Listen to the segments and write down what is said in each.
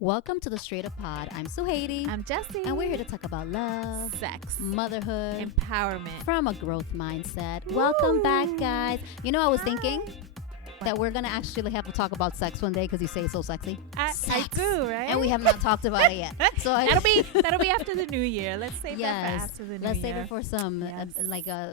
Welcome to the Straight Up Pod. I'm Sujeiry. I'm Jessi. And we're here to talk about love, sex, motherhood, empowerment from a growth mindset. Woo! Welcome back, guys. You know, I was thinking that we're going to actually have to talk about sex one day because you say it's so sexy. I do, right? And we have not talked about it yet. So that'll be after the new year. Let's save that for after the new year. Let's save it for some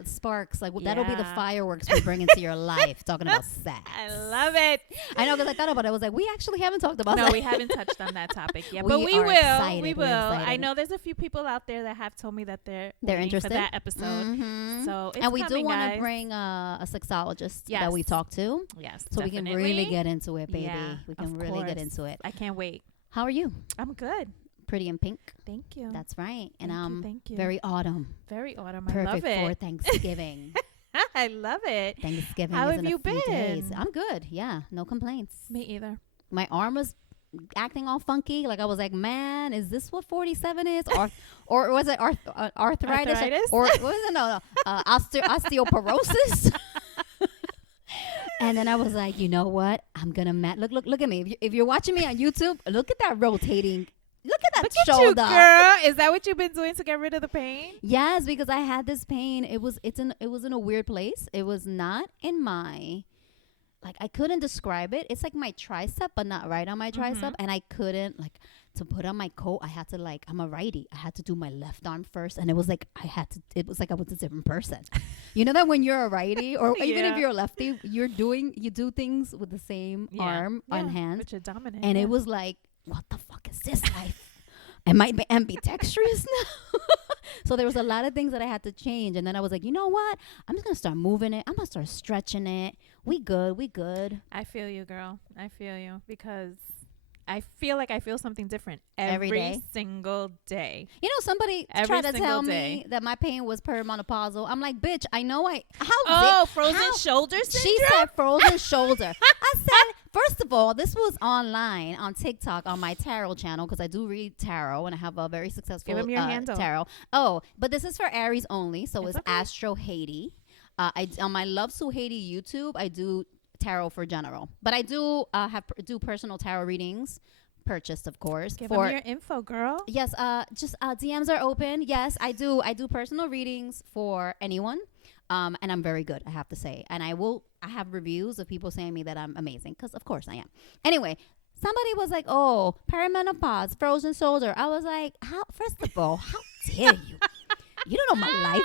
sparks. That'll be the Yeah. fireworks we bring into your life talking about sex. I love it. I know because I thought about it. I was like, we actually haven't talked about No, sex. we haven't touched on that topic yet, We but we are will. excited. We We're will. excited. I know there's a few people out there that have told me that they're waiting interested for that episode. Mhm. So it's and we coming, do want to guys. bring a sexologist that Yes. we talk to, Yes, so we can definitely. really get into it, baby. Yeah, We can of really get course. into it. I can't wait. How are you? I'm good. Pretty in pink. Thank you. That's right. And Thank you. very autumn. Very autumn. Perfect I love for it. Thanksgiving. I love it. Thanksgiving How is have in you a few days. been? I'm good. Yeah, no complaints. Me either. My arm was acting all funky. Like I was like, man, is this what 47 is? Or was it arthritis? Arthritis? Or what was it? No. Osteoporosis. And then I was like, you know what? I'm gonna look at me. If you're watching me on YouTube, look at that rotating. Look at that Look at shoulder. you, girl. Is that what you've been doing to get rid of the pain? Yes, because I had this pain. It was in a weird place. It was not in my, like, I couldn't describe it. It's like my tricep, but not right on my tricep. And I couldn't, like, to put on my coat, I had to, like, I'm a righty. I had to do my left arm first. And it was like it was like I was a different person. You know that when you're a righty or even if you're a lefty, you do things with the same arm and hand. Which are dominant. And it was like, what the fuck is this life? Am I ambidextrous now? So there was a lot of things that I had to change. And then I was like, you know what? I'm just going to start moving it. I'm going to start stretching it. We good. I feel you, girl. I feel you because I feel like I feel something different Every day? single day. You know, somebody Every tried to single tell day. me that my pain was perimenopausal. I'm like, bitch, I know Frozen shoulder syndrome? She said frozen shoulder. I said, first of all, this was online on TikTok on my tarot channel because I do read tarot and I have a very successful Give 'em your handle. tarot. Oh, but this is for Aries only, so it's okay. Astro Haiti. On my Love Sujeiry YouTube, I do tarot for general, but I do do personal tarot readings, purchased of course. Give them your info, girl. Yes, just DMs are open. Yes, I do personal readings for anyone. And I'm very good, I have to say. And I have reviews of people saying me that I'm amazing, because of course I am. Anyway, somebody was like, oh, perimenopause, frozen shoulder. I was like, first of all, how dare you? You don't know my life.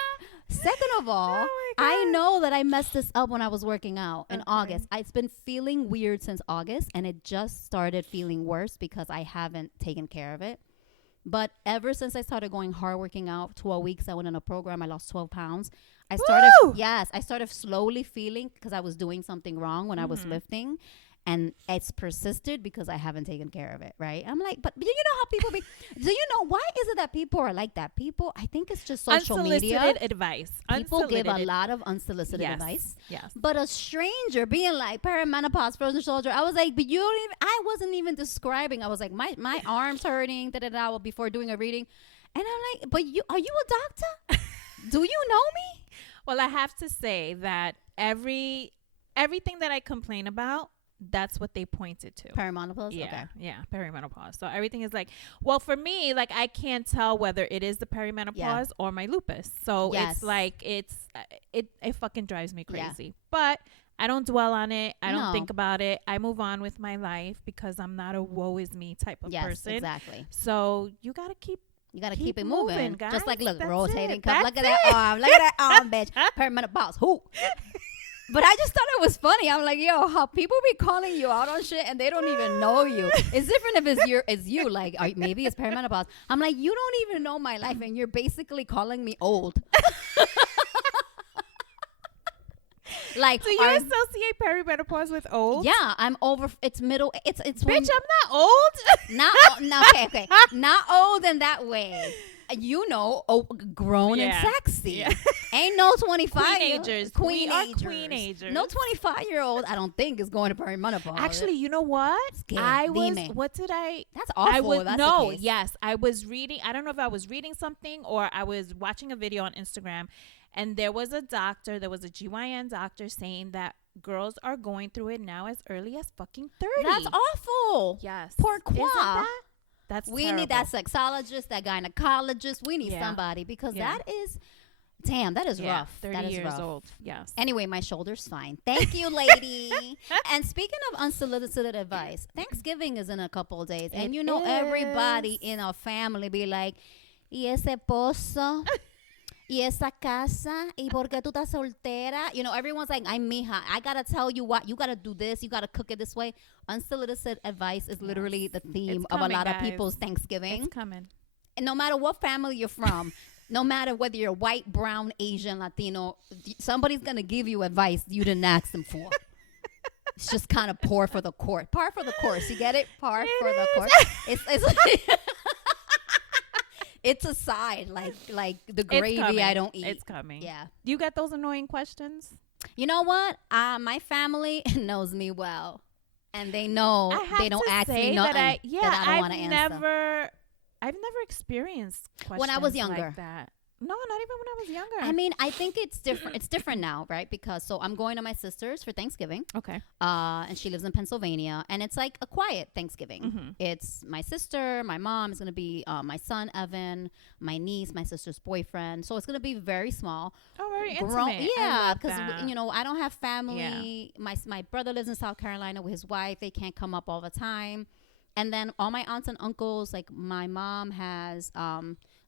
Second of all, I know that I messed this up when I was working out in August. It's been feeling weird since August, and it just started feeling worse because I haven't taken care of it. But ever since I started going hard working out, 12 weeks, I went on a program, I lost 12 pounds. I started slowly feeling, because I was doing something wrong when I was lifting. And it's persisted because I haven't taken care of it, right? I'm like, but you know how people be, do you know, why is it that people are like that? People, I think it's just social media. Unsolicited advice. People give a lot of unsolicited advice. Yes. But a stranger being like, perimenopause, frozen shoulder, I was like, but you don't even, I wasn't even describing. I was like, my arm's hurting, before doing a reading. And I'm like, but are you a doctor? Do you know me? Well, I have to say that everything that I complain about, that's what they pointed to. Perimenopause? Yeah, Okay. yeah, perimenopause. So everything is like, well, for me, like I can't tell whether it is the perimenopause or my lupus. So it's like it fucking drives me crazy. Yeah. But I don't dwell on it. I don't think about it. I move on with my life because I'm not a woe is me type of person. Exactly. So you gotta keep it moving. guys. Just like, look, That's rotating. it. Look at that arm. Look at that arm, bitch. Perimenopause. Who? But I just thought it was funny. I'm like, yo, how people be calling you out on shit and they don't even know you. It's different if it's you. Like, maybe it's perimenopause. I'm like, you don't even know my life and you're basically calling me old. Like, do you associate perimenopause with old? Yeah, I'm over. It's middle. It's. Bitch, I'm not old. Okay. Not old in that way. You know, grown and sexy. Yeah. Ain't no 25 Queenagers. We are queenagers. No 25-year-old, I don't think, is going to perimenopause. Actually, you know what? What did I? That's awful. I was reading. I don't know if I was reading something or I was watching a video on Instagram, and there was a GYN doctor saying that girls are going through it now as early as fucking 30. That's awful. Yes. Pourquoi? Isn't that? We terrible. need that sexologist, that gynecologist. We need somebody because that is, damn, that is rough. 30 that is years rough. old. Yes. Anyway, my shoulder's fine. Thank you, lady. And speaking of unsolicited advice, Thanksgiving is in a couple of days. And you know, everybody in our family be like, y ese esposo, y esa casa, y por qué tú estás soltera? You know, everyone's like, ay, mija, I got to tell you what, you got to do this, you got to cook it this way. Unsolicited advice is literally the theme of a lot of people's Thanksgiving. It's coming. And no matter what family you're from, no matter whether you're white, brown, Asian, Latino, somebody's going to give you advice you didn't ask them for. It's just kind of par for the course. Par for the course. You get it? Par for the course. It's it's a side, like the gravy I don't eat. It's coming. Yeah. Do you get those annoying questions? You know what? My family knows me well. And they know they don't ask me nothing that I don't want to answer. I've never experienced questions when I was younger. Like that. No, not even when I was younger. I mean, I think it's different. It's different now, right? Because so I'm going to my sister's for Thanksgiving. Okay. And she lives in Pennsylvania, and it's like a quiet Thanksgiving. Mm-hmm. It's my sister, my mom is going to be my son Evan, my niece, my sister's boyfriend. So it's going to be very small. Oh, very intimate. Yeah, because you know I don't have family. Yeah. My brother lives in South Carolina with his wife. They can't come up all the time. And then all my aunts and uncles, like my mom has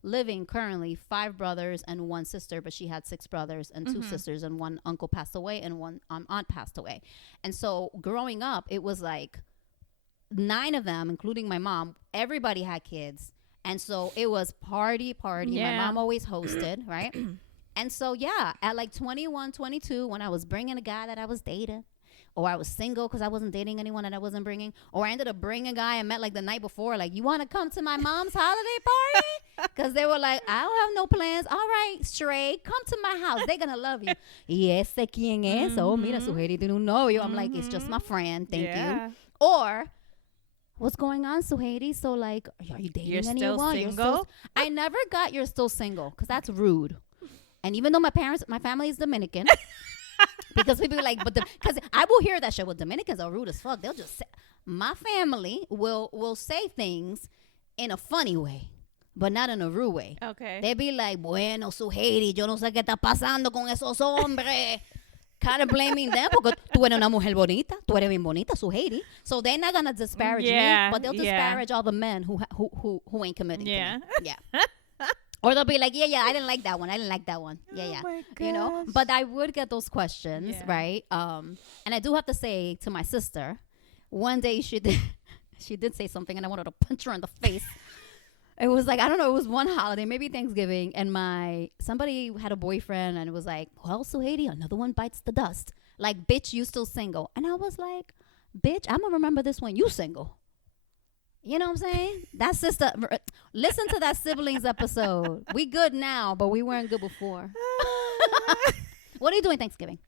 living currently 5 brothers and 1 sister, but she had 6 brothers and 2 sisters, and 1 uncle passed away and 1 aunt passed away. And so growing up, it was like 9 of them, including my mom. Everybody had kids. And so it was party. Yeah. My mom always hosted, right? And so, yeah, at like 21, 22, when I was bringing a guy that I was dating, or I was single because I wasn't dating anyone that I wasn't bringing, or I ended up bringing a guy I met like the night before, like, you want to come to my mom's holiday party? Because they were like, I don't have no plans. All right, Stray, come to my house. They're going to love you. Y ese quién es? Oh, mira, Sujeiry tiene un novio. I'm like, it's just my friend. Thank you. Or, what's going on, Sujeiry? So, like, are you dating anyone? You're single? I never got you're still single because that's rude. And even though my family is Dominican, because people are like, because I will hear that shit. Well, Dominicans are rude as fuck. They'll just say, my family will say things in a funny way, but not in a rude way. Okay. They be like, bueno, Sujeiry, yo no sé qué está pasando con esos hombres. Kind of blaming them because tú eres una mujer bonita. Tú eres bien bonita, Sujeiry. So they're not going to disparage me, but they'll disparage all the men who ain't committing to me. Yeah. Or they'll be like, yeah, I didn't like that one. Yeah. You know, but I would get those questions, right? And I do have to say to my sister, one day she did say something and I wanted to punch her in the face. It was like, I don't know, it was one holiday, maybe Thanksgiving, and somebody had a boyfriend and it was like, well, Sujeiry, another one bites the dust. Like, bitch, you still single. And I was like, bitch, I'm gonna remember this when you single. You know what I'm saying? That sister, listen to that siblings episode. We good now, but we weren't good before. What are you doing Thanksgiving?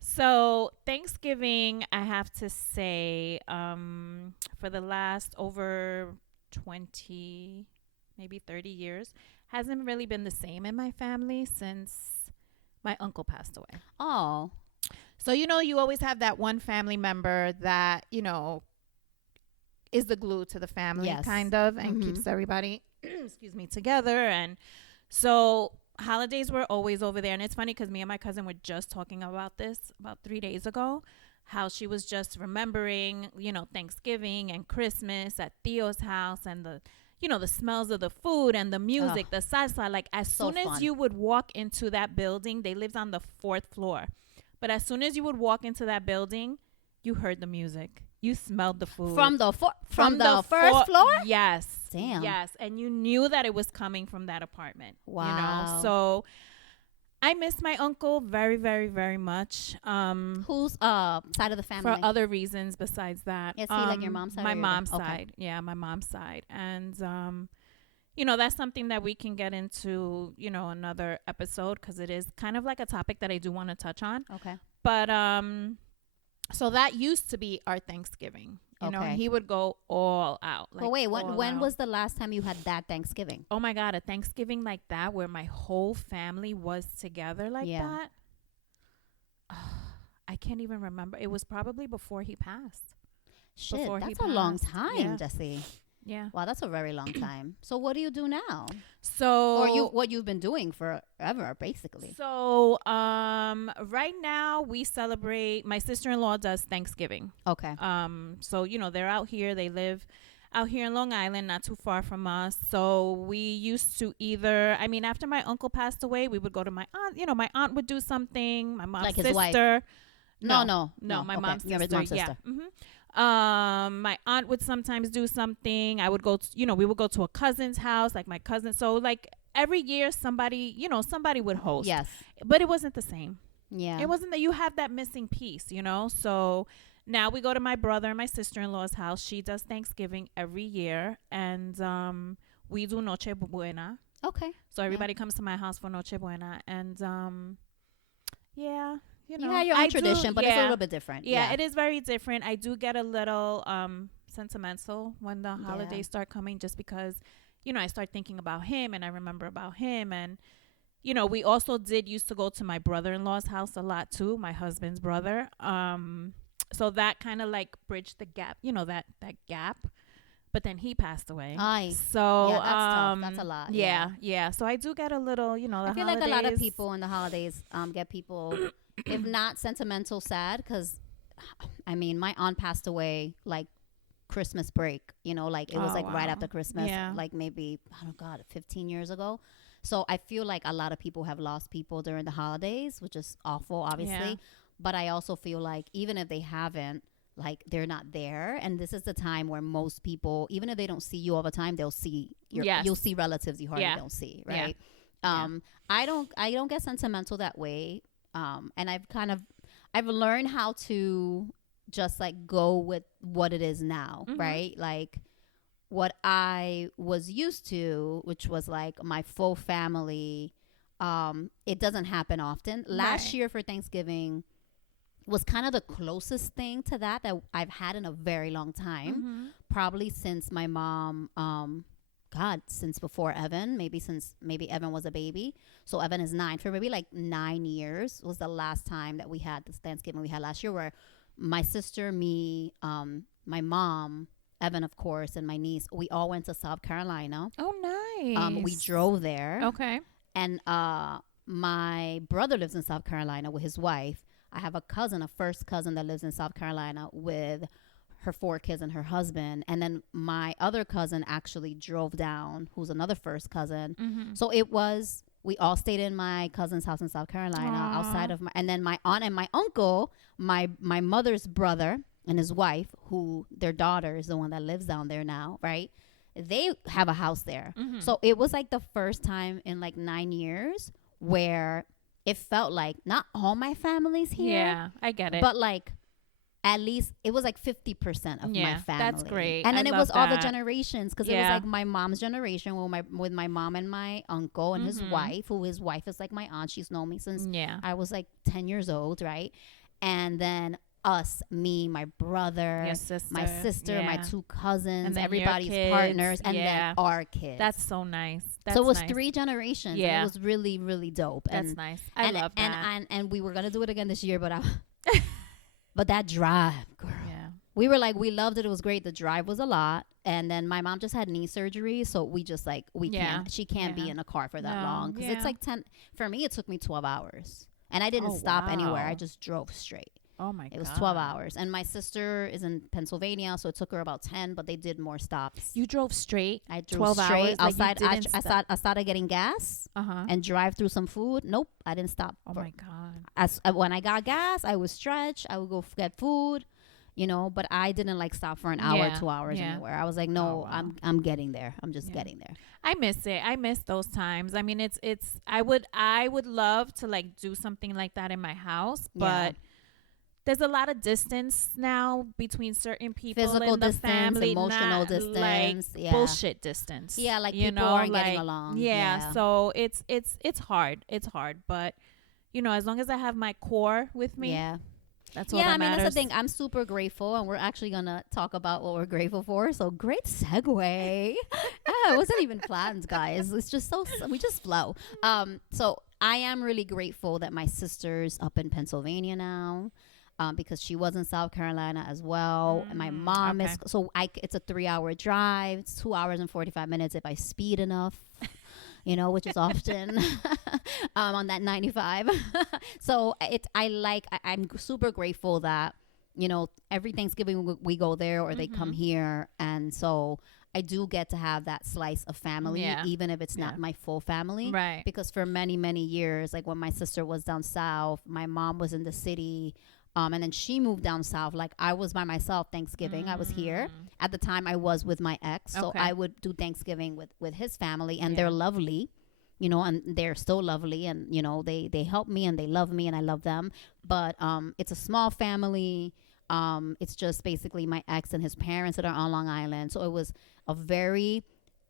So Thanksgiving, I have to say, for the last over 20, maybe 30 years, hasn't really been the same in my family since my uncle passed away. Oh. So, you know, you always have that one family member that, you know, is the glue to the family, kind of, and keeps everybody, together. And so holidays were always over there. And it's funny because me and my cousin were just talking about this about 3 days ago, how she was just remembering, you know, Thanksgiving and Christmas at Theo's house and the, you know, the smells of the food and the music, the salsa. Like, as soon as you would walk into that building, they lived on the 4th floor. But as soon as you would walk into that building, you heard the music. You smelled the food. From the first floor? Yes. Damn. Yes. And you knew that it was coming from that apartment. Wow. You know? So I miss my uncle very, very, very much. Whose side of the family? For other reasons besides that. Is he like your mom's side? My mom's side. Yeah, my mom's side. And, you know, that's something that we can get into, you know, another episode, because it is kind of like a topic that I do want to touch on. Okay. But, so that used to be our Thanksgiving. You know, he would go all out. Like, wait, when was the last time you had that Thanksgiving? Oh my God, a Thanksgiving like that where my whole family was together like that? I can't even remember. It was probably before he passed. Shit, that's a long time, Jessi. Yeah. Wow, that's a very long time. So what do you do now? So Or what you've been doing forever, basically. So right now we celebrate, my sister-in-law does Thanksgiving. Okay. So they're out here, they live out here in Long Island, not too far from us. So we used to after my uncle passed away, we would go to my aunt. My aunt would do something, my mom's Like his sister. Wife. No, my okay. mom's Your sister. mom's sister. Yeah. My aunt would sometimes do something. I would go to, we would go to a cousin's house, like my cousin. So like every year somebody would host. Yes. But it wasn't the same. Yeah. It wasn't that you have that missing piece, So now we go to my brother and my sister-in-law's house. She does Thanksgiving every year, and we do Noche Buena. Okay. So everybody comes to my house for Noche Buena, and yeah. You have your own tradition, but it's a little bit different. Yeah, it is very different. I do get a little sentimental when the holidays start coming, just because, I start thinking about him and I remember about him. And, we also used to go to my brother-in-law's house a lot too, my husband's brother. So that kind of like bridged the gap, that gap. But then he passed away. So yeah, that's tough. That's a lot. Yeah. So I do get a little, the I feel like a lot of people in the holidays get people, if not sentimental, sad, because my aunt passed away like Christmas break, like it was like right after Christmas, like maybe 15 years ago. So I feel like a lot of people have lost people during the holidays, which is awful, obviously. But I also feel like even if they haven't, like they're not there, and this is the time where most people, even if they don't see you all the time, they'll see you'll see relatives you hardly don't see, right? I don't get sentimental that way. And I've learned how to just like go with what it is now, right? Like what I was used to, which was like my full family. It doesn't happen often. Last year for Thanksgiving was kind of the closest thing to that I've had in a very long time. Probably since my mom, since before Evan, maybe Evan was a baby. So Evan is 9. For maybe like 9 years was the last time that we had this Thanksgiving we had last year, where my sister, me, my mom, Evan, of course, and my niece, we all went to South Carolina. Oh, nice. We drove there. Okay. And my brother lives in South Carolina with his wife. I have a first cousin that lives in South Carolina with her 4 kids and her husband. And then my other cousin actually drove down, who's another first cousin. So we all stayed in my cousin's house in South Carolina. Outside of and then my aunt and my uncle, my mother's brother and his wife, who their daughter is the one that lives down there now, right? They have a house there. So it was like the first time in like 9 years where it felt like not all my family's here. Yeah, I get it. But like at least it was like 50% of my family. That's great. And then it was all the generations, because it was like my mom's generation with my mom and my uncle and his wife, who his wife is like my aunt. She's known me since I was like 10 years old, right? And then us, me, my brother, my sister, my 2 cousins, everybody's partners, and then our kids. That's so nice. So it was 3 generations. Yeah. And it was really, really dope. That's nice. I love that. And we were going to do it again this year, but but that drive, girl. Yeah. We were like, we loved it. It was great. The drive was a lot. And then my mom just had knee surgery. So we just like, she can't be in a car for that long. Because it's like 10, for me, it took me 12 hours. And I didn't stop anywhere. I just drove straight. Oh my God. It was 12 hours. And my sister is in Pennsylvania, so it took her about 10, but they did more stops. You drove straight? I drove 12 straight hours, outside. Like I started getting gas and drive through some food. Nope, I didn't stop. Oh my God. When I got gas, I would stretch. I would go get food, but I didn't like stop for an hour, 2 hours anywhere. I was like, no, I'm getting there. I'm just getting there. I miss it. I miss those times. I mean, I would love to like do something like that in my house, but there's a lot of distance now between certain people. Physical in the distance, family, emotional distance, like bullshit distance. Yeah, like people aren't getting along. Yeah, so it's hard. It's hard, but as long as I have my core with me, that's all that matters. That's the thing. I'm super grateful, and we're actually gonna talk about what we're grateful for. So great segue. It wasn't even planned, guys. It's just we just flow. So I am really grateful that my sister's up in Pennsylvania now. because she was in South Carolina as well. And my mom is, so it's a 3-hour drive. It's 2 hours and 45 minutes if I speed enough, which is often on that 95. So I'm super grateful that, every Thanksgiving we go there or they come here. And so I do get to have that slice of family, even if it's not my full family. Right. Because for many, many years, like when my sister was down south, my mom was in the city. And then she moved down south. Like I was by myself Thanksgiving. I was here. At the time I was with my ex. So I would do Thanksgiving with his family, and they're lovely, and they're still lovely. And, they help me and they love me and I love them. But it's a small family. It's just basically my ex and his parents that are on Long Island. So it was a very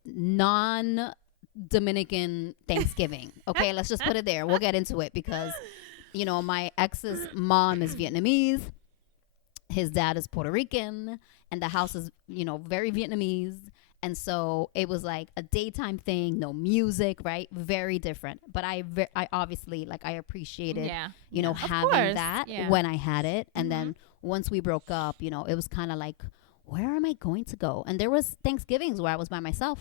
non-Dominican Thanksgiving. Okay, let's just put it there. We'll get into it because, my ex's mom is Vietnamese. His dad is Puerto Rican. And the house is, very Vietnamese. And so it was like a daytime thing, no music, right? Very different. But I obviously, I appreciated, having that when I had it. And then once we broke up, it was kind of like, where am I going to go? And there was Thanksgivings where I was by myself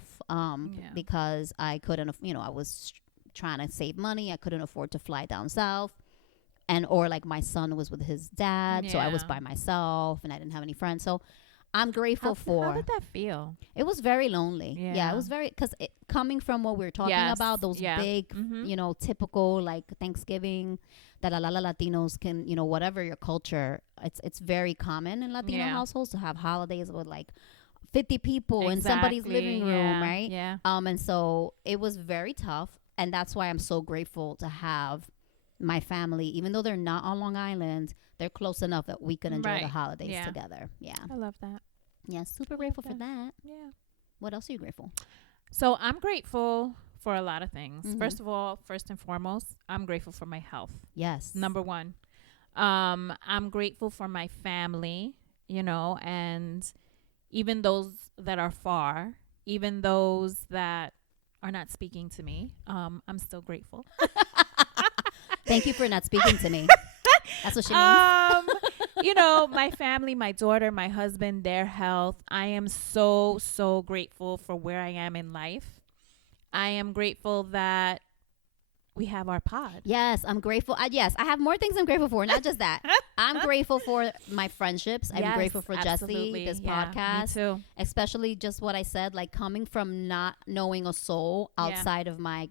because I couldn't, I was trying to save money. I couldn't afford to fly down south. Or like my son was with his dad. So I was by myself and I didn't have any friends. So I'm grateful for. How did that feel? It was very lonely. Yeah, it was very, because coming from what we were talking about, those big, typical like Thanksgiving that a lot of Latinos can, whatever your culture, it's very common in Latino households to have holidays with like 50 people in somebody's living room, right? Yeah. And so it was very tough, and that's why I'm so grateful to have my family, even though they're not on Long Island, they're close enough that we can enjoy the holidays together. Yeah. I love that. Yeah, super grateful for that. Yeah. What else are you grateful? So I'm grateful for a lot of things. First of all, first and foremost, I'm grateful for my health. Yes. Number one. I'm grateful for my family, and even those that are far, even those that are not speaking to me, I'm still grateful. Thank you for not speaking to me. That's what she means. My family, my daughter, my husband, their health. I am so, so grateful for where I am in life. I am grateful that we have our pod. Yes, I'm grateful. Yes, I have more things I'm grateful for. Not just that. I'm grateful for my friendships. I'm grateful for Jessi, this podcast. Me too. Especially just what I said, like coming from not knowing a soul outside of my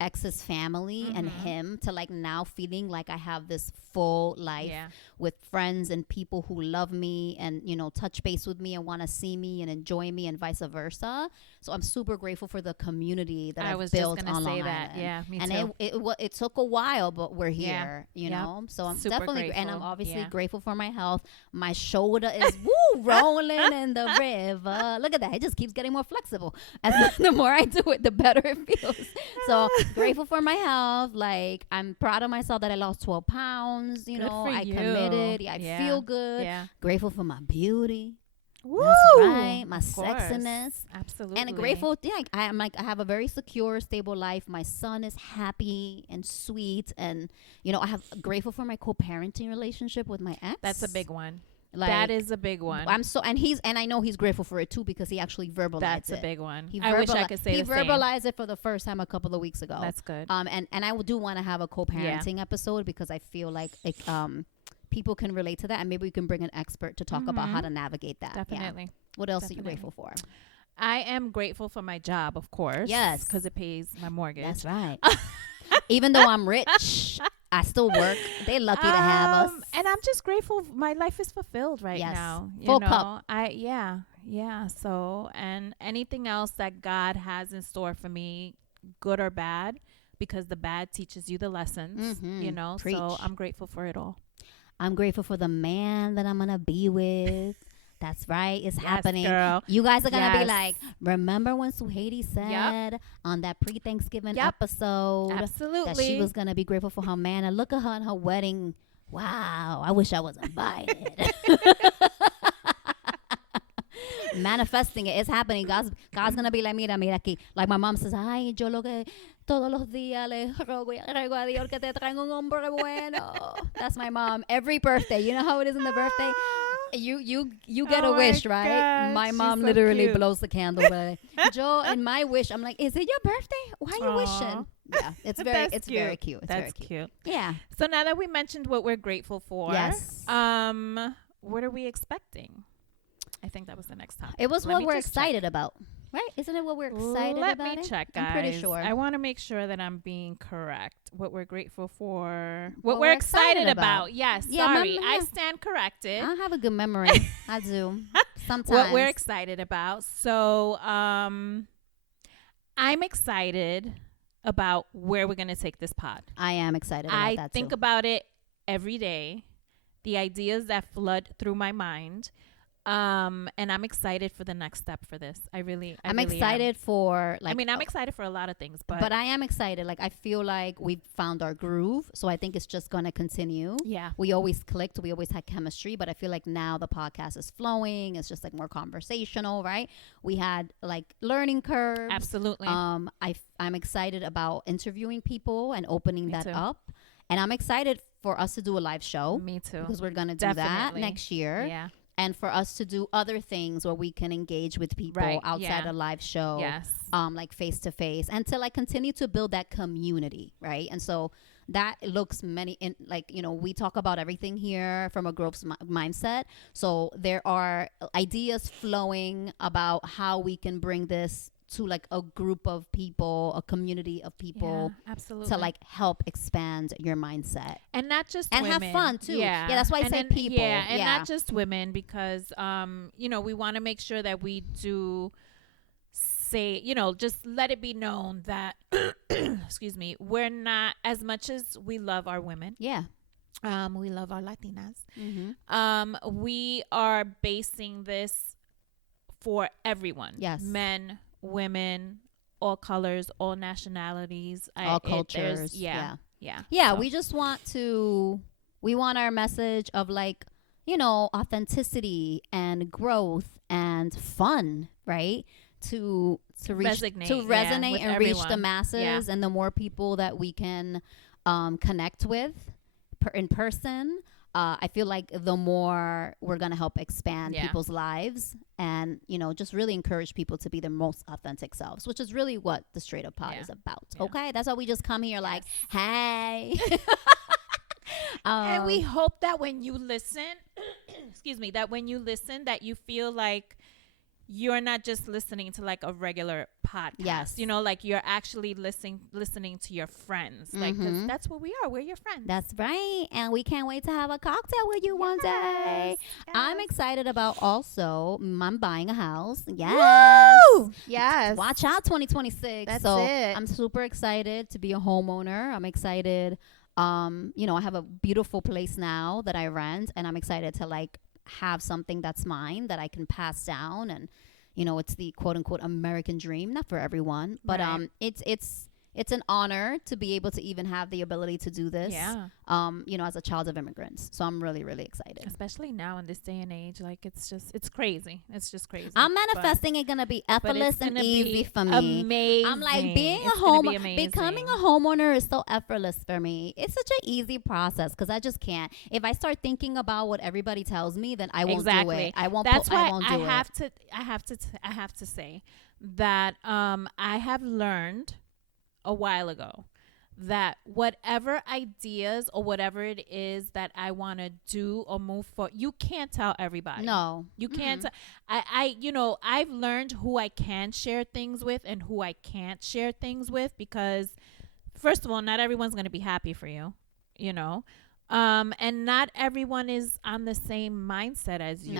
ex's family and him to like now feeling like I have this full life with friends and people who love me and touch base with me and want to see me and enjoy me and vice versa. So I'm super grateful for the community that I've built on Long Island. Yeah, me and too. it took a while, but we're here, know. So I'm super definitely grateful. And I'm obviously grateful for my health. My shoulder is rolling in the river. Look at that. It just keeps getting more flexible. As the more I do it, the better it feels. So grateful for my health. Like I'm proud of myself that I lost 12 pounds. I committed. Yeah, I feel good. Yeah. Grateful for my beauty. Woo! That's right. My sexiness. Absolutely. And grateful. Yeah, I'm like, I have a very secure, stable life. My son is happy and sweet. And, I have grateful for my co-parenting relationship with my ex. That's a big one. That is a big one. And I know he's grateful for it too, because he actually verbalized That's it. That's a big one. I wish I could say the same. He verbalized it for the first time a couple of weeks ago. That's good. And I do want to have a co-parenting episode, because I feel like people can relate to that, and maybe we can bring an expert to talk about how to navigate that. Definitely. Yeah. What else are you grateful for? I am grateful for my job, of course. Yes. Because it pays my mortgage. That's right. Even though I'm rich, I still work. They're lucky to have us. And I'm just grateful. My life is fulfilled right now. Full cup. Yeah. So, and anything else that God has in store for me, good or bad, because the bad teaches you the lessons, Preach. So I'm grateful for it all. I'm grateful for the man that I'm going to be with. That's right. It's happening. Girl. You guys are going to be like, remember when Sujeiry said on that pre-Thanksgiving episode that she was going to be grateful for her man? And look at her and her wedding. Wow. I wish I was invited. manifesting it. It's happening. God's gonna be like, mira aquí. Like my mom says, ay, yo lo que todos los días le ruego a Dios que te traiga un hombre bueno. That's my mom. Every birthday. You know how it is in the birthday? You get a wish, right? God, my mom so literally cute. blows the candle. But Joe, in my wish, I'm like, is it your birthday? Why are you wishing? Yeah, it's very cute. It's That's very cute. cute. Yeah. So now that we mentioned what we're grateful for, Yes. What are we expecting? I think that was the next topic. It was what we're excited about, right? Isn't it what we're excited about? Let me check, guys. I'm pretty sure. I want to make sure that I'm being correct. What we're grateful for. What we're excited about. Yes. Yeah, sorry. I stand corrected. I have a good memory. I do. Sometimes. What we're excited about. So, I'm excited about where we're going to take this pod. I am excited about that too. I think about it every day. The ideas that flood through my mind. And I'm excited for the next step for this. I'm really excited for I'm excited for a lot of things, but I am excited. Like I feel like we've found our groove, so I think it's just gonna continue. Yeah, we always clicked, we always had chemistry, but I feel like now the podcast is flowing. It's just like more conversational, right? We had like learning curves. Absolutely. I'm excited about interviewing people and opening that up, and I'm excited for us to do a live show. Me too, because we're gonna do that next year. Yeah. And for us to do other things where we can engage with people outside a live show, like face to face, and to like continue to build that community, right? And so that looks we talk about everything here from a growth mindset. So there are ideas flowing about how we can bring this to like a group of people, a community of people, absolutely, to like help expand your mindset and not just and women. have fun too. Yeah, that's why I say people. Yeah, and not just women, because we want to make sure that we do say, just let it be known that excuse me, we're not, as much as we love our women. Yeah. We love our Latinas. Mm-hmm. We are basing this for everyone. Yes. Men, women, all colors, all nationalities, all cultures. Yeah. So we want our message of like, authenticity and growth and fun, right? To resonate and reach the masses, and the more people that we can connect with in person, I feel like the more we're going to help expand people's lives and, just really encourage people to be their most authentic selves, which is really what the Straight Up Pod is about. Yeah. Okay. That's why we just come here like, hey. And we hope that when you listen, that you feel like you're not just listening to like a regular podcast. Yes. Like you're actually listening to your friends. Mm-hmm. Like, 'cause that's what we are. We're your friends. That's right. And we can't wait to have a cocktail with you one day. Yes. I'm excited about also, I'm buying a house. Yes. Woo! Yes. Watch out 2026. That's so it. I'm super excited to be a homeowner. I'm excited. I have a beautiful place now that I rent, and I'm excited to like have something that's mine that I can pass down. And it's the quote unquote American dream, not for everyone, but it's an honor to be able to even have the ability to do this, as a child of immigrants. So I'm really, really excited. Especially now in this day and age, like it's crazy. It's just crazy. I'm manifesting it gonna be effortless and easy for me. Amazing. I'm like becoming a homeowner is so effortless for me. It's such an easy process because I just can't. If I start thinking about what everybody tells me, then I won't do it. I won't. That's why I won't do it. I have to say that I have learned a while ago that whatever ideas or whatever it is that I want to do or move for, you can't tell everybody. No, you can't. I've learned who I can share things with and who I can't share things with, because first of all, not everyone's going to be happy for you, and not everyone is on the same mindset as you,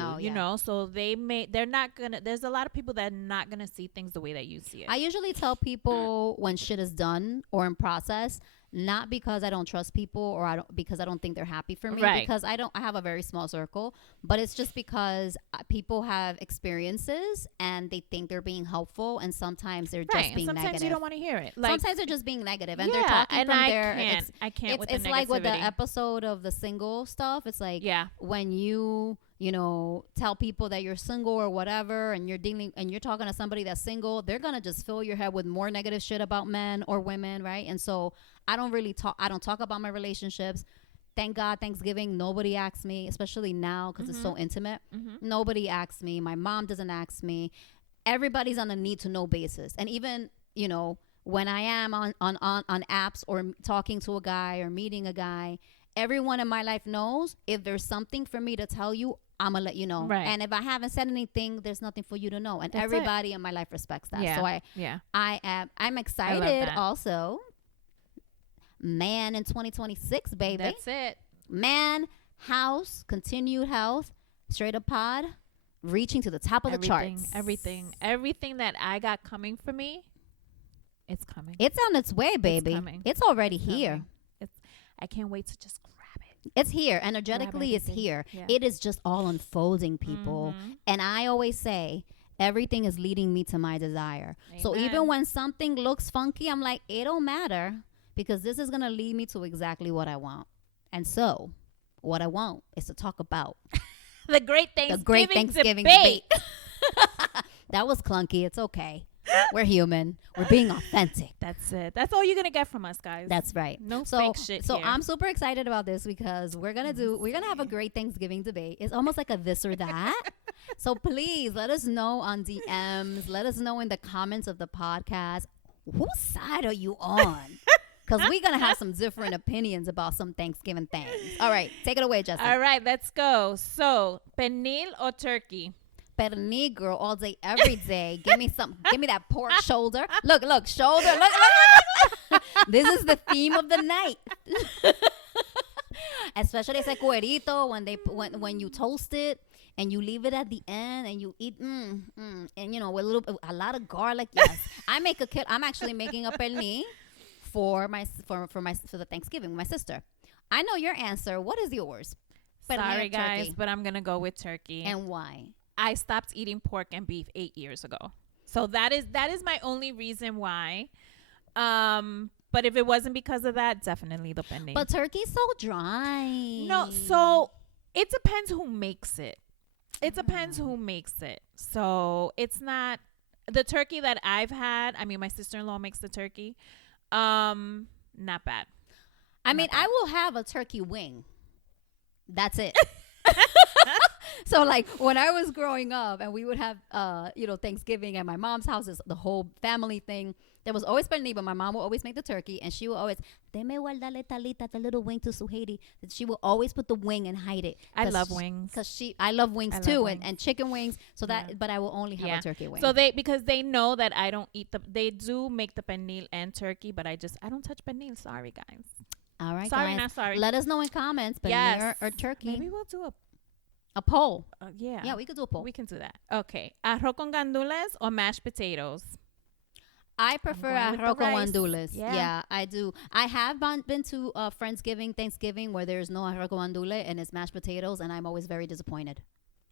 so there's a lot of people that are not going to see things the way that you see it. I usually tell people when shit is done or in process, not because I don't trust people or because I don't think they're happy for me, because I have a very small circle, but it's just because people have experiences and they think they're being helpful, and sometimes they're just being sometimes negative. You don't want to hear it. Sometimes they're just being negative, and they're talking from their. I can't with the negativity. It's like with the episode of the single stuff. It's like when you tell people that you're single or whatever, and you're talking to somebody that's single, they're gonna just fill your head with more negative shit about men or women, right? And so I don't talk about my relationships. Thank God, Thanksgiving, nobody asks me, especially now because it's so intimate. Nobody asks me. My mom doesn't ask me. Everybody's on a need to know basis. And even, when I am on apps or talking to a guy or meeting a guy, everyone in my life knows if there's something for me to tell you, I'm going to let you know. Right. And if I haven't said anything, there's nothing for you to know. And That's everybody in my life respects that. Yeah. So I'm excited also. Man in 2026, baby. That's it. Man, house, continued health, straight up pod, reaching to the top of the charts. Everything that I got coming for me, it's coming. It's on its way, baby. It's coming. It's already here. I can't wait to just grab it. It's here. Energetically, it's here. Yeah. It is just all unfolding, people. And I always say, everything is leading me to my desire. Amen. So even when something looks funky, I'm like, it don't matter, because this is going to lead me to exactly what I want. And so what I want is to talk about the Great Thanksgiving debate. That was clunky. It's okay. We're human. We're being authentic. That's it. That's all you're going to get from us, guys. That's right. No fake shit So here. I'm super excited about this because we're going to have a great Thanksgiving debate. It's almost like a this or that. So please let us know on DMs. Let us know in the comments of the podcast. Whose side are you on? Because we're going to have some different opinions about some Thanksgiving things. All right. Take it away, Jessi. All right. Let's go. So, pernil or turkey? Pernil, girl, all day, every day. Give me that pork shoulder. Look, shoulder. Look. This is the theme of the night. Especially ese cuerito when you toast it and you leave it at the end and you eat and with a lot of garlic. Yes, I'm actually making a pernil for the Thanksgiving with my sister. I know your answer. What is yours? Sorry, guys, but I'm gonna go with turkey. And why? I stopped eating pork and beef 8 years ago. So that is my only reason why. But if it wasn't because of that, definitely the penne. But turkey's so dry. No, so it depends who makes it. So it's not the turkey that I've had. I mean, my sister-in-law makes the turkey. Not bad. I will have a turkey wing. That's it. So like when I was growing up and we would have Thanksgiving at my mom's house, is the whole family thing. There was always pernil, but my mom would always make the turkey, and she would always deme guardarle talita, the little wing to Sujeiry. She will always put the wing and hide it. I love wings I love wings too, and chicken wings. So that, but I will only have a turkey wing. So because they know that I don't eat they do make the pernil and turkey, but I don't touch pernil. Sorry, guys. All right, sorry, guys. not sorry. Let us know in comments, pernil or turkey. Maybe we'll do a poll. Yeah, we could do a poll. We can do that. Okay, arroz con gandules or mashed potatoes? I prefer arroz con gandules. Yeah, I do. I have been to Thanksgiving where there's no arroz con gandules and it's mashed potatoes, and I'm always very disappointed.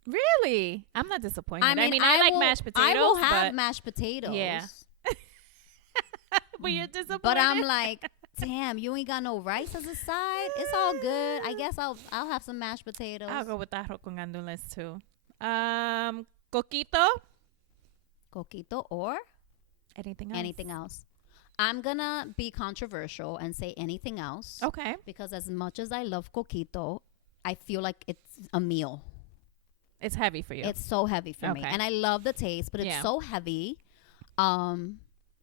Really? I'm not disappointed. I mean, I like mashed potatoes. I will have mashed potatoes. Yeah. But you're disappointed. But I'm like, damn, you ain't got no rice as a side. It's all good. I guess I'll have some mashed potatoes. I'll go with arroz con gandules too. Coquito or anything else. I'm gonna be controversial and say anything else. Okay. Because as much as I love coquito, I feel like it's a meal. It's heavy for you. It's so heavy for me, and I love the taste, but it's so heavy.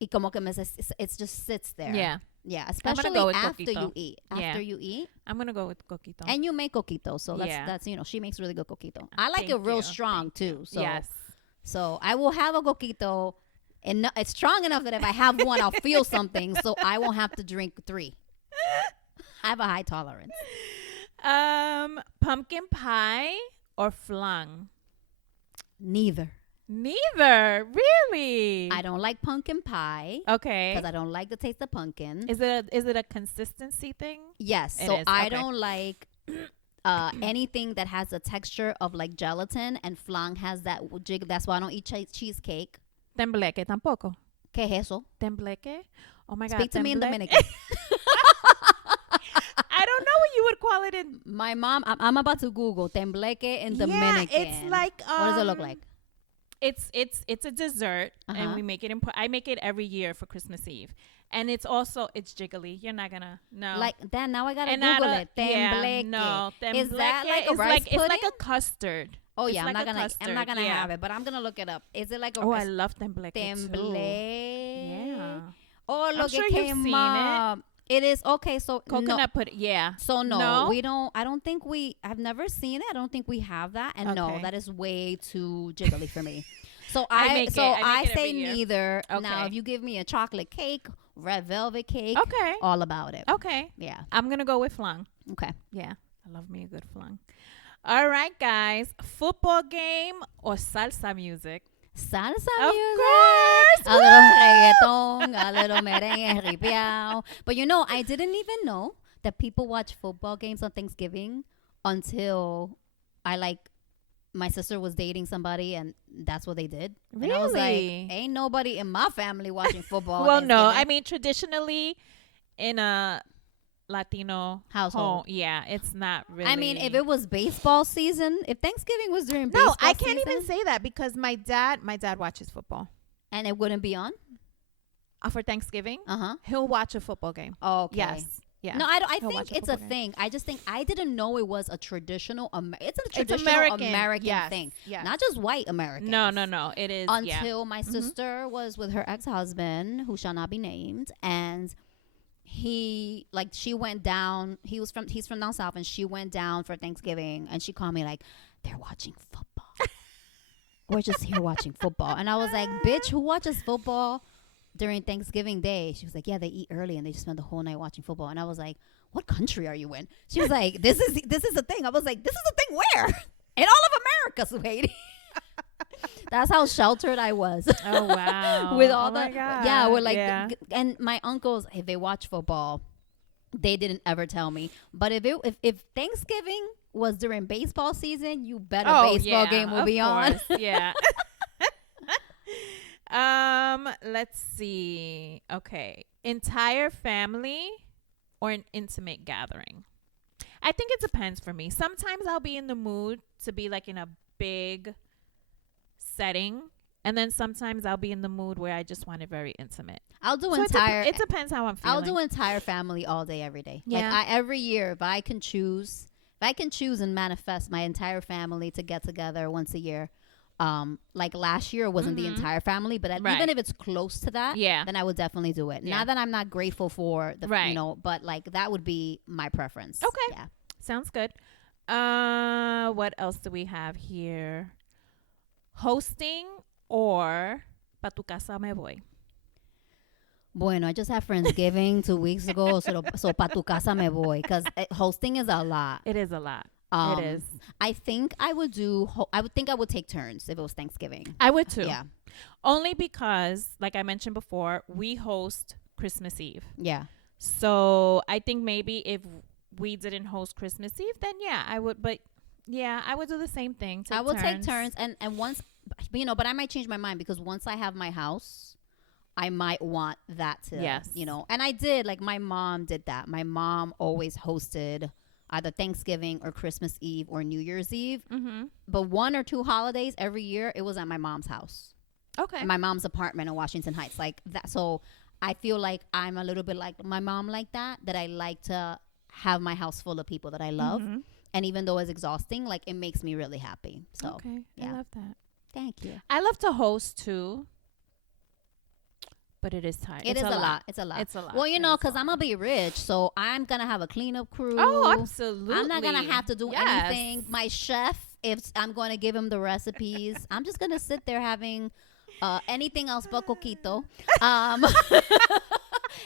Y como que it just sits there. Yeah, especially after you eat. I'm gonna go with coquito. And you make coquito, so that's she makes really good coquito. I like it real strong too. So so I will have a coquito, and it's strong enough that if I have one, I'll feel something. So I won't have to drink 3. I have a high tolerance. Pumpkin pie or flan? Neither. Really? I don't like pumpkin pie. Okay. Because I don't like the taste of pumpkin. Is it a consistency thing? Yes. So I don't like anything that has the texture of like gelatin, and flan has that jig. That's why I don't eat cheesecake. Tembleque tampoco. ¿Qué es eso? Tembleque? Oh my God. Speak to me in Dominican. I don't know what you would call call it in? My mom, I'm about to Google tembleque in Dominican. It's like what does it look like? It's a dessert, and we make it I make it every year for Christmas Eve. And it's jiggly. You're not gonna know. Like that. Now I gotta Google it. Tembleque. No, tembleque is that like a rice pudding? It's like a custard. Oh it's yeah, like I'm not gonna have it, but I'm gonna look it up. Is it like a? Oh, I love tembleque too. Yeah. Oh, look, sure it came up. It is okay. So coconut pudding. Yeah. So no, we don't. I don't think I've never seen it. I don't think we have that. And no, that is way too jiggly for me. So I say neither. Okay. Now, if you give me a chocolate cake, red velvet cake, all about it. Okay. Yeah. I'm gonna go with flan. Okay. Yeah, I love me a good flan. All right, guys. Football game or salsa music? Salsa of music. Course. A little reggaeton, a little merengue, ripiao. But I didn't even know that people watch football games on Thanksgiving until my sister was dating somebody and that's what they did. Really? And I was like, ain't nobody in my family watching football. Well, no. I mean, traditionally in a Latino household, it's not really. I mean, if it was baseball season, if Thanksgiving was during baseball season. No, I can't even say that because my dad watches football. And it wouldn't be on? For Thanksgiving? He'll watch a football game. Oh, okay. Yes. Yeah. No, I think it's a thing. I just think I didn't know it was a traditional. It's a traditional American thing, not just white Americans. No. It is until my sister was with her ex-husband, who shall not be named, and she went down. He's from down south, and she went down for Thanksgiving, and she called me like, they're watching football. We're just here watching football, and I was like, bitch, who watches football during Thanksgiving Day? She was like, yeah, they eat early and they just spend the whole night watching football. And I was like, what country are you in? She was like, this is a thing. I was like, this is a thing where? In all of America, sweetie. That's how sheltered I was. Oh, wow. With all and my uncles, if they watch football, they didn't ever tell me. But if Thanksgiving was during baseball season, you bet a baseball game will be on. Yeah. Let's see. Okay. Entire family or an intimate gathering? I think it depends for me. Sometimes I'll be in the mood to be like in a big setting, and then sometimes I'll be in the mood where I just want it very intimate. I'll do it depends how I'm feeling. I'll do entire family all day, every day. Yeah. Like every year, if I can choose and manifest my entire family to get together once a year. Like last year it wasn't the entire family, but even if it's close to that, then I would definitely do it. Not that I'm not grateful for the, but like that would be my preference. Okay. Yeah. Sounds good. What else do we have here? Hosting or pa tu casa me voy? Bueno, I just had Friendsgiving 2 weeks ago, so pa tu casa me voy, because hosting is a lot. It is a lot. It is. I think I would take turns if it was Thanksgiving. I would too. Yeah. Only because, like I mentioned before, we host Christmas Eve. Yeah. So I think maybe if we didn't host Christmas Eve, then I would. But I would do the same thing. I would take turns, and once, but I might change my mind because once I have my house, I might want that to, and I did. Like my mom did that. My mom always hosted either Thanksgiving or Christmas Eve or New Year's Eve. Mm-hmm. But 1 or 2 holidays every year, it was at my mom's house. Okay. My mom's apartment in Washington Heights. Like that. So I feel like I'm a little bit like my mom like that I like to have my house full of people that I love. Mm-hmm. And even though it's exhausting, like it makes me really happy. So, okay. I love that. Thank you. I love to host too. But it is tiring. It's a lot. It's a lot. Well, because I'm going to be rich, so I'm going to have a cleanup crew. Oh, absolutely. I'm not going to have to do anything. My chef, if I'm going to give him the recipes, I'm just going to sit there having anything else but coquito.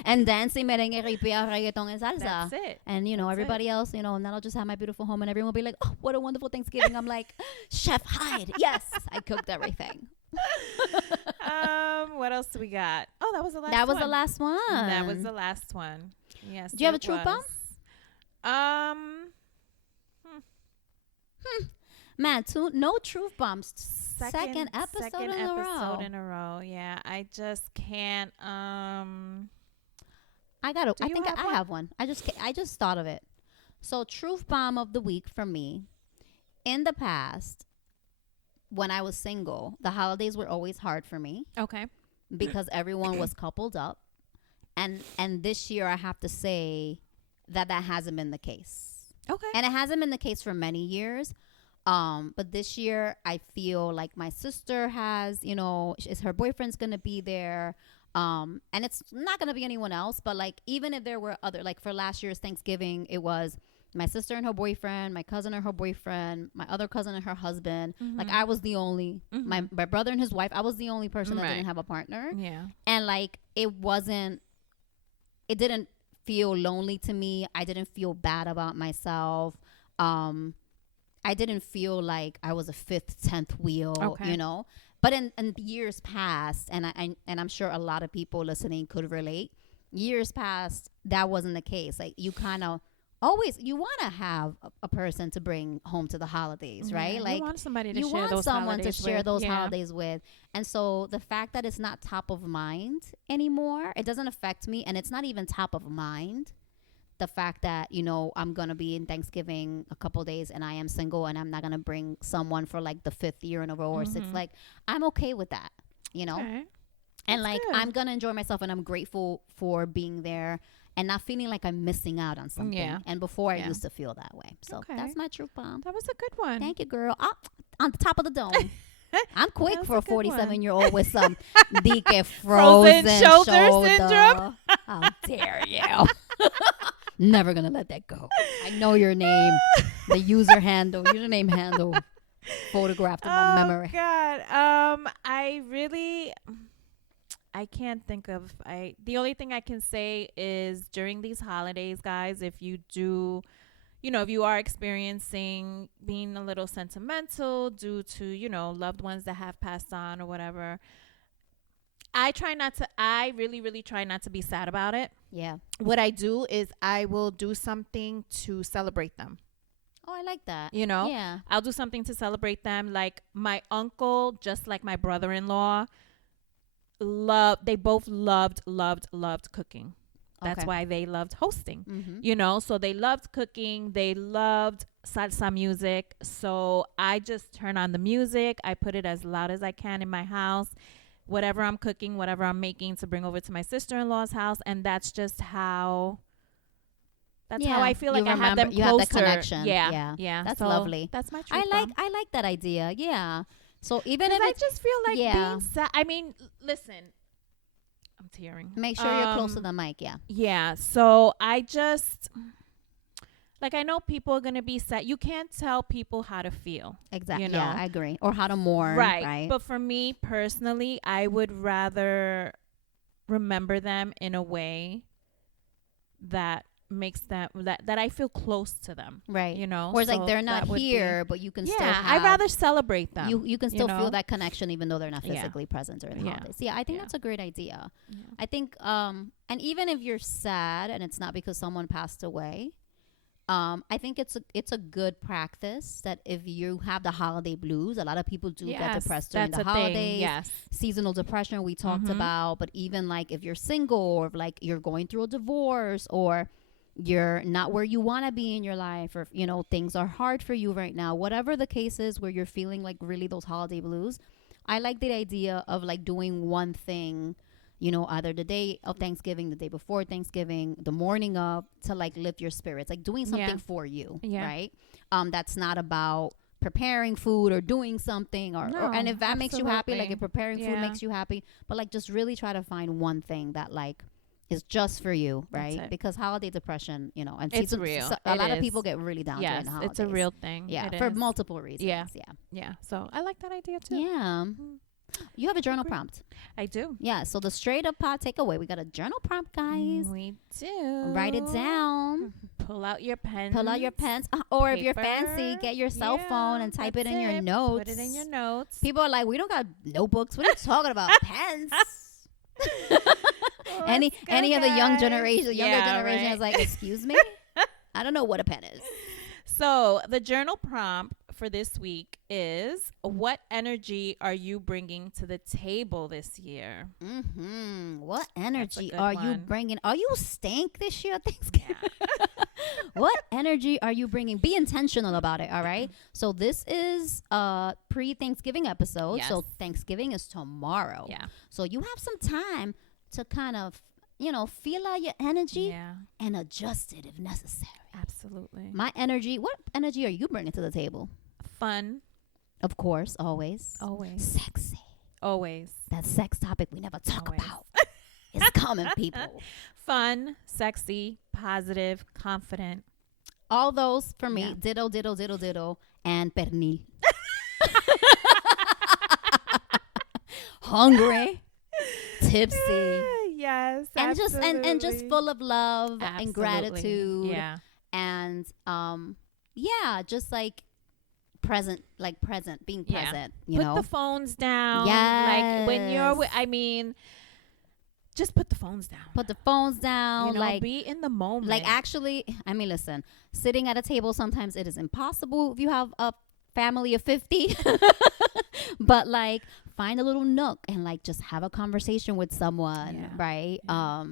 And dancing, merengue, ripia, reggaeton, and salsa. That's it. And, everybody else, and then I'll just have my beautiful home, and everyone will be like, oh, what a wonderful Thanksgiving. I'm like, Chef Hyde. Yes, I cooked everything. What else do we got? Oh, that was the last one. That was the last one. That was the last one. Yes. Do you have a truth bomb? Man, no truth bombs. Second episode in a row. Yeah, I just can't. I think I have one. I just thought of it. So truth bomb of the week for me. In the past, when I was single, the holidays were always hard for me. Okay. Because everyone was coupled up. And this year I have to say that hasn't been the case. Okay. And it hasn't been the case for many years. But this year I feel like my sister has, is her boyfriend's going to be there. And it's not going to be anyone else. But like, even if there were other, like for last year's Thanksgiving, it was my sister and her boyfriend, my cousin and her boyfriend, my other cousin and her husband. Mm-hmm. Like I was the only, my brother and his wife, I was the only person that didn't have a partner. Yeah. And like, it didn't feel lonely to me. I didn't feel bad about myself. I didn't feel like I was a fifth, 10th wheel, But in years past, and I'm sure a lot of people listening could relate, years past, that wasn't the case. Like you kind of you want to have a person to bring home to the holidays, right? Like you want somebody to you share want those someone to holidays share with. those holidays with. And so the fact that it's not top of mind anymore, it doesn't affect me, and it's not even top of mind. The fact that, I'm going to be in Thanksgiving a couple days and I am single and I'm not going to bring someone for like the 5th year in a row or 6th, like I'm okay with that, Okay. And like I'm going to enjoy myself, and I'm grateful for being there and not feeling like I'm missing out on something. Yeah. And before I used to feel that way. So that's my truth bomb. That was a good one. Thank you, girl. On the top of the dome. I'm quick for a 47-year-old with some DK frozen shoulder syndrome. How dare you? Never gonna let that go. I know your name, the username handle photographed in my memory. God, I can't think of. The only thing I can say is during these holidays, guys, if you do, if you are experiencing being a little sentimental due to, loved ones that have passed on or whatever, I really, really try not to be sad about it. Yeah. What I do is I will do something to celebrate them. Oh, I like that. Yeah. I'll do something to celebrate them. Like my uncle, just like my brother-in-law, they both loved cooking. That's why they loved hosting. Mm-hmm. So they loved cooking. They loved salsa music. So I just turn on the music. I put it as loud as I can in my house. Whatever I'm cooking, whatever I'm making to bring over to my sister-in-law's house. And that's just how... how I feel like I have them closer. You have the connection. Yeah. That's lovely. That's my truth. I like that idea. Yeah. So even if I just feel like being sad. I mean, listen, I'm tearing. Make sure you're close to the mic. Yeah. Yeah. So I just I know people are gonna be sad. You can't tell people how to feel. Exactly. Yeah, I agree. Or how to mourn. Right. But for me personally, I would rather remember them in a way that makes them that I feel close to them, right? Whereas like they're not here, but you can still I'd rather celebrate them. You can still feel that connection even though they're not physically present during the holidays. Yeah, I think that's a great idea. I think and even if you're sad and it's not because someone passed away, I think it's a good practice that if you have the holiday blues, a lot of people do get depressed during the holidays. Yes. Seasonal depression we talked about, but even like if you're single or if like you're going through a divorce or you're not where you want to be in your life, or things are hard for you right now, whatever the case is where you're feeling like really those holiday blues, I like the idea of like doing one thing, either the day of Thanksgiving, the day before Thanksgiving, the morning of, to like lift your spirits, like doing something for you, right? That's not about preparing food or doing something or and if that makes you happy, like if preparing food makes you happy, but like just really try to find one thing that like is just for you, right? Because holiday depression, and it's real. A lot of people get really down during the holidays. It's a real thing. Yeah, for multiple reasons. Yeah. So I like that idea too. Yeah. You have a journal prompt. I do. Yeah. So the straight up pod takeaway. We got a journal prompt, guys. We do. Write it down. Pull out your pen. Or if you're fancy, get your cell phone and type it in your notes. Put it in your notes. People are like, we don't got notebooks. What are you talking about? Pens. Any of the younger generation is like, excuse me? I don't know what a pen is. So the journal prompt for this week is, what energy are you bringing to the table this year? What energy are you bringing? Are you stank this year at Thanksgiving? What energy are you bringing? Be intentional about it, all right? So this is a pre-Thanksgiving episode. Yes. So Thanksgiving is tomorrow. Yeah. So you have some time to kind of, feel out your energy and adjust it if necessary. Absolutely. My energy, what energy are you bringing to the table? Fun. Of course, always. Always. Sexy. Always. That sex topic we never talk about. It's coming, people. Fun, sexy, positive, confident. All those for me. Ditto, ditto, ditto, ditto, and pernil. Hungry, tipsy. Yes, and absolutely. just just full of love and gratitude. Yeah. And just like present, being present. Put the phones down. Yes. Like when you're just put the phones down. Put the phones down. Be in the moment. Like actually, listen, sitting at a table, sometimes it is impossible if you have a family of 50. But find a little nook and just have a conversation with someone, right? Yeah.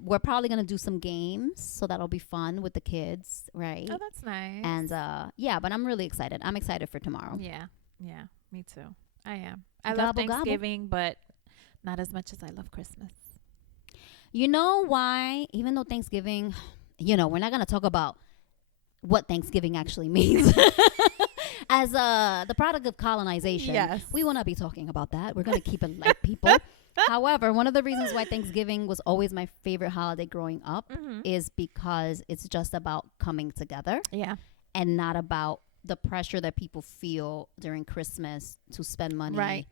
We're probably going to do some games, so that'll be fun with the kids, right? Oh, that's nice. And but I'm really excited. I'm excited for tomorrow. Yeah, me too. I am. I love Thanksgiving, but not as much as I love Christmas. You know why? Even though Thanksgiving, we're not going to talk about what Thanksgiving actually means. As the product of colonization, we will not be talking about that. We're going to keep it light, people. However, one of the reasons why Thanksgiving was always my favorite holiday growing up is because it's just about coming together. Yeah. And not about the pressure that people feel during Christmas to spend money. Right.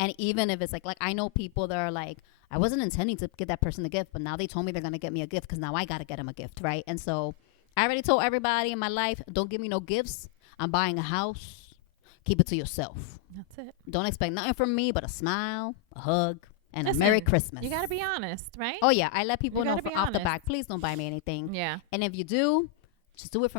And even if it's like I know people that are like, I wasn't intending to get that person a gift, but now they told me they're going to get me a gift because now I got to get them a gift, right? And so I already told everybody in my life, don't give me no gifts. I'm buying a house. Keep it to yourself. That's it. Don't expect nothing from me but a smile, a hug, and a Merry Christmas. You got to be honest, right? Oh, yeah. I let people know off the back. Please don't buy me anything. Yeah. And if you do, just do it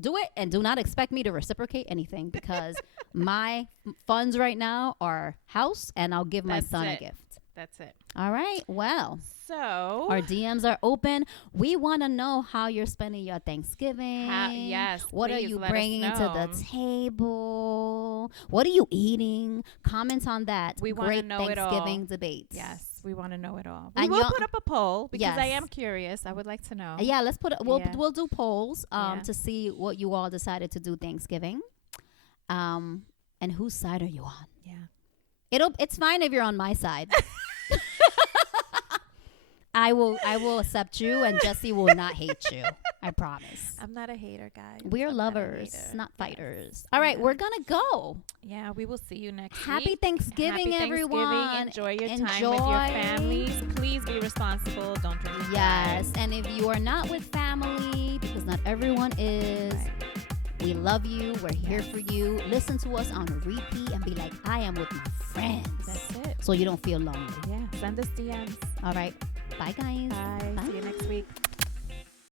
do it and do not expect me to reciprocate anything because my funds right now are house and I'll give my son a gift. That's it. All right. Well, so our DMs are open. We want to know how you're spending your Thanksgiving. Yes. What are you bringing to the table? What are you eating? Comments on that. We want to know Thanksgiving debates. Yes. We want to know it all. We will put up a poll because I am curious. I would like to know. Yeah. Let's we'll do polls to see what you all decided to do Thanksgiving. And whose side are you on? Yeah. It's fine if you're on my side. I will accept you, and Jessi will not hate you. I promise. I'm not a hater, guys. We're lovers, not fighters. Yes. All right, we're gonna go. Yeah, we will see you next week. Happy Thanksgiving, everyone. Enjoy your time with your families. Please be responsible. Don't drink. Yes, and if you are not with family, because not everyone is. Right. We love you. We're here for you. Listen to us on repeat and be like, I am with my friends. That's it. So you don't feel lonely. Yeah. Send us DMs. All right. Bye, guys. Bye. See you next week.